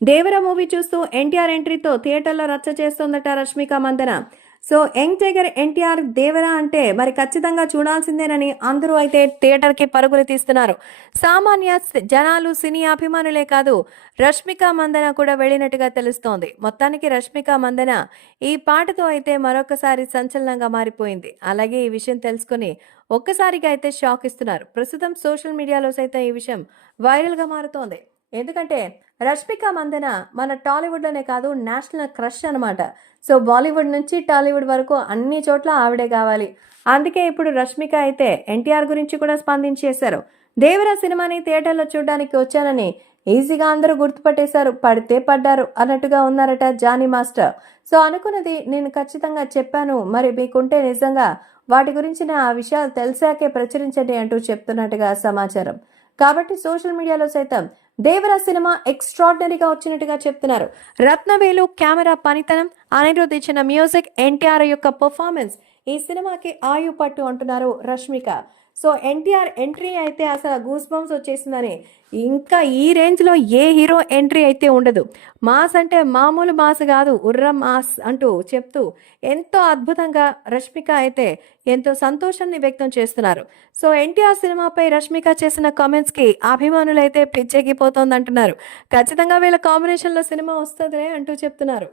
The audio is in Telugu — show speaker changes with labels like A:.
A: దేవర మూవీ చూస్తూ ఎన్టీఆర్ ఎంట్రీతో థియేటర్లో రచ్చ చేస్తోందట Rashmika Mandanna. So young tiger NTR Devara అంటే మరి ఖచ్చితంగా చూడాల్సిందేనని అందరూ అయితే థియేటర్కి పరుగులు తీస్తున్నారు. సామాన్య జనాలు సినీ అభిమానులే కాదు రష్మిక మందన కూడా వెళ్ళినట్టుగా తెలుస్తోంది. మొత్తానికి రష్మిక మందన ఈ పాటతో అయితే మరొకసారి సంచలనంగా మారిపోయింది. అలాగే ఈ విషయం తెలుసుకుని ఒక్కసారిగా అయితే షాక్ ఇస్తున్నారు. ప్రస్తుతం సోషల్ మీడియాలో సైతం ఈ విషయం వైరల్గా మారుతోంది. ఎందుకంటే రష్మిక మందన మన టాలీవుడ్లోనే కాదు నేషనల్ క్రష్ అనమాట సో బాలీవుడ్ నుంచి టాలీవుడ్ వరకు అన్ని చోట్ల ఆవిడే కావాలి. అందుకే ఇప్పుడు రష్మిక అయితే ఎన్టీఆర్ గురించి కూడా స్పందించేశారు. దేవరా సినిమాని థియేటర్లో చూడడానికి వచ్చానని ఈజీగా అందరూ గుర్తుపట్టేశారు. పడితే పడ్డారు అన్నట్టుగా ఉన్నారట జానీ మాస్టర్. సో అనుకున్నది నేను ఖచ్చితంగా చెప్పాను. మరి మీకుంటే నిజంగా వాటి గురించిన ఆ విషయాలు తెలిసాకే ప్రచురించండి అంటూ చెప్తున్నట్టుగా సమాచారం. కాబట్టి సోషల్ మీడియాలో సైతం దేవర సినిమా ఎక్స్ట్రాడినరీగా వచ్చినట్టుగా చెప్తున్నారు. రత్నవేలు కెమెరా పనితనం అనిరుద్ధ్ ఇచ్చిన మ్యూజిక్ ఎన్టీఆర్ యొక్క పర్ఫార్మెన్స్ ఈ సినిమాకి ఆయు పట్టు అంటున్నారు రష్మిక. సో ఎన్టీఆర్ ఎంట్రీ అయితే అసలు గూస్ బంప్స్ వచ్చేసిందని. ఇంకా ఈ రేంజ్లో ఏ హీరో ఎంట్రీ అయితే ఉండదు. మాస్ అంటే మామూలు మాస్ కాదు ఉర్ర మాస్ అంటూ చెప్తూ ఎంతో అద్భుతంగా రష్మిక అయితే ఎంతో సంతోషాన్ని వ్యక్తం చేస్తున్నారు. సో ఎన్టీఆర్ సినిమాపై రష్మిక చేసిన కామెంట్స్కి అభిమానులు అయితే పిచ్చెక్కిపోతోంది అంటున్నారు ఖచ్చితంగా వీళ్ళ కాంబినేషన్లో సినిమా వస్తుందిలే అంటూ చెప్తున్నారు.